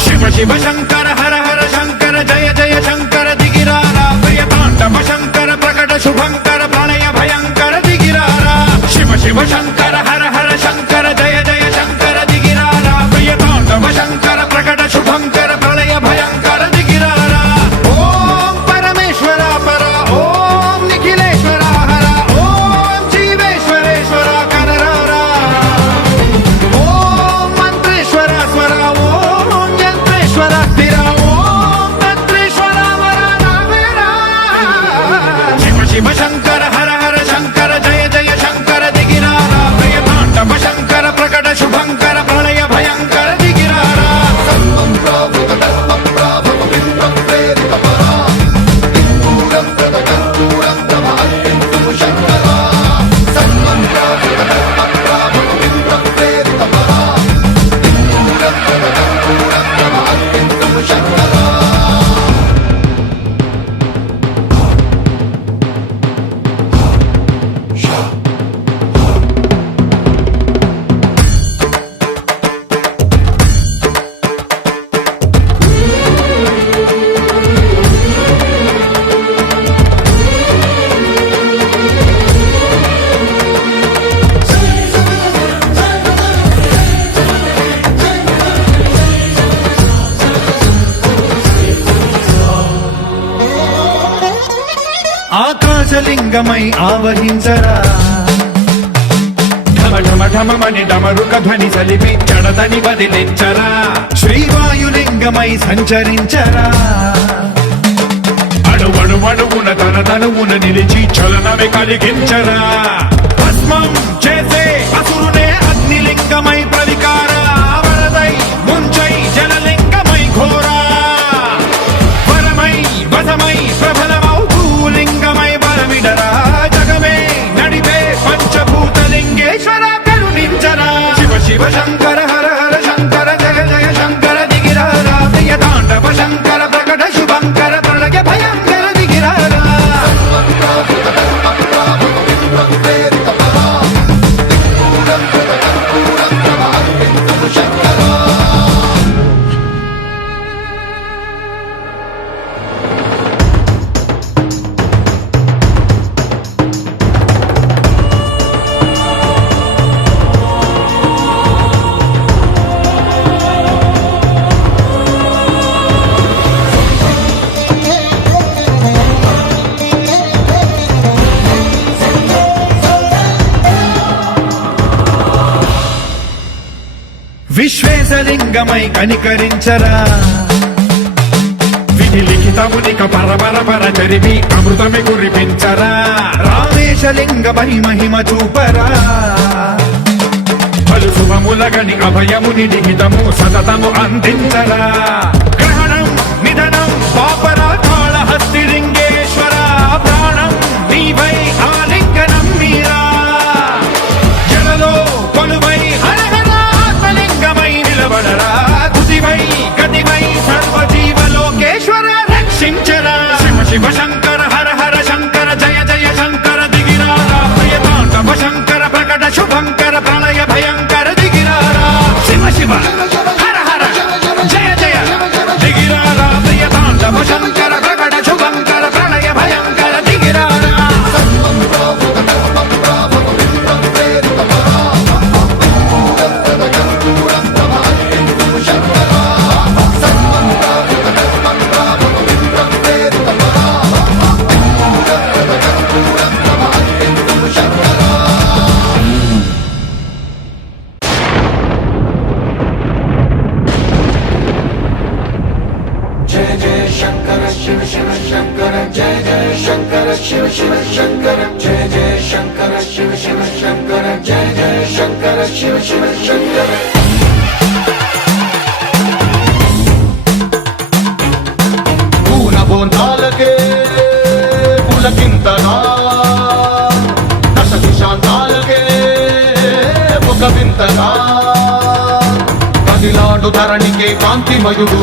శివ శివ శంకర హర హర శంకర జయ జయ శంకర దిగిరారా ప్రియ తాండవ శంకర ప్రకట శుభంకర ప్రళయ భయంకర దిగిరారా శివ శివ శంకర హర హర శంకర జయ జయ శంకర దిగిరారా ప్రియ తాండవ శంకర ప్రకట శుభంకర ప్రళయ భయంకర దిగిరారా ఓం పరమేశ్వర పర ఓం నిఖిలేశ్వర హర ఓం జీవేశ్వరేశ్వర కరరారా ఓం మంత్రేశ్వర స్వర ఓం యంత్రేశ్వర స్థిర ఓం తంత్రేశ్వర వరదావేరా శివ శివ శంకర హర హర శంకర జయ జయ శంకర దిగిరారా ప్రియ తాండవ శంకర ప్రకట శుభంకర ప్రళయ భయంకర దిగిరారా ఆకాశలింగమై ఆవహించరా ఢమ ఢమ ఢమమని డమరుక ధ్వని సలిపి జడదని వదిలించరా శ్రీవాయులింగమై సంచరించరా అణువణువున తన తనువున నిలిచి చలనమే కలిగించరా భస్మం చేసే అసురునే అగ్నిలింగమై ప్రవికార వరదై ముంచై జలలింగమై ఘోరా వరమై వసమై ప్రబలమౌ భూలింగమై బలమిడరా జగమే నడిపే పంచభూతలింగేశ్వర కరుణించరా శివ శివ శంకర హర హర శంకర జయ జయ శంకర దిగిరారా ప్రియ తాండవ శంకర ప్రకట శుభంకర ప్రళయ భయంకర దిగిరారా విశ్వేశలింగమై కనికరించరా విధి లిఖితమునిక పరపర చరివి అమృతమి కురిపించరా రామేశలింగమై మహిమ చూపరా పలు శుభములగని అభయముని నిహితము సతతము అందించరా గ్రహణం నిధనం పాపరా కాళహస్తి లింగేశ్వర ప్రాణం నీవై ఆలింగనం మీరా జలలో కొలువై నిలబడరా తుదివై గతివై సర్వజీవలోకేశ్వర రక్షించరా శివ శివ శంకర హర హర శంకర జయ జయ శంకర దిగిరారా ప్రియ తాండవ శంకర ప్రకట శుభంకర ప్రళయ భయంకర దిగిరారా శివ శివ హర హర జయ జయ దిగిరారా ప్రియ తాండవ శంకర ప్రకట శుభంకర ప్రళయ భయంకర దిగిరారా పూలబోందాలకే పులకింతగా దశ దిశాంతాలకే ఒక వింతగా కదిలాడు ధరణికే కాంతిమయుడు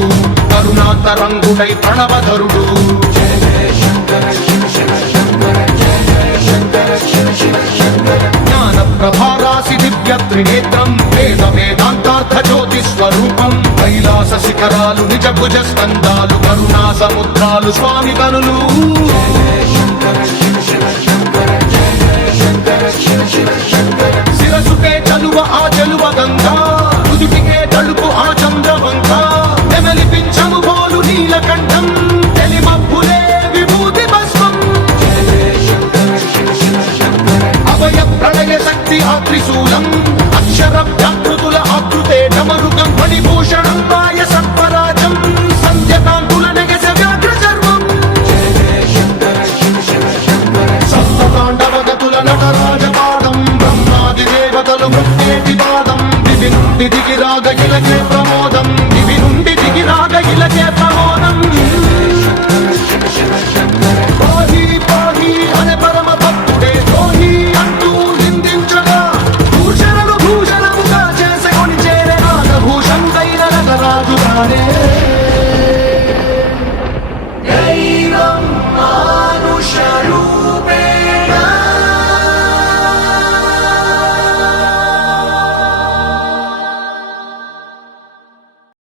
కరుణాంతరంగుడై ప్రణవధరుడు జయ జయ శంకర శివ శివ శంకర జయ జయ శంకర త్రినేత్రం వేద వేదాంతార్థ జ్యోతి స్వరూపం కైలాస శిఖరాలు నిజ భుజ స్కందాలు కరుణా సముద్రాలు స్వామి కనులు